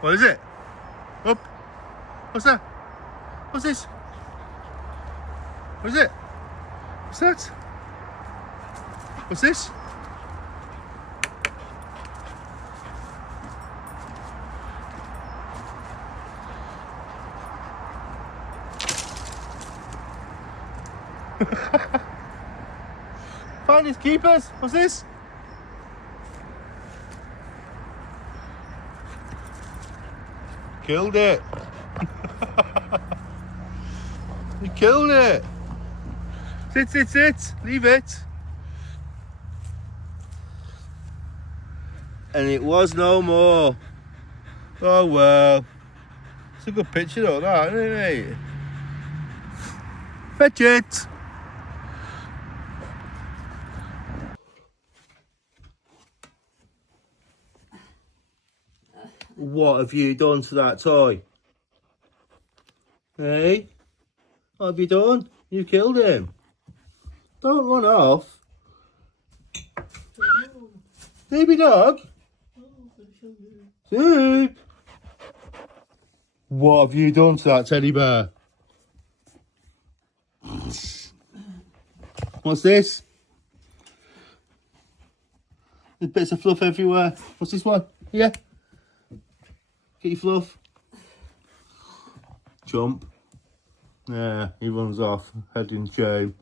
What is it? Up. What's that? What's this? What is it? What's that? What's this? Find his keepers. What's this? Killed it. You killed it. Sit. Leave it. And it was no more. Oh well. It's a good picture though, that, isn't it, mate? Fetch it. What have you done to that toy? Hey? What have you done? You killed him. Don't run off. Baby dog? Soup? What have you done to that teddy bear? What's this? There's bits of fluff everywhere. What's this one? Yeah. Get your fluff. Jump. Yeah, he runs off, heading shame.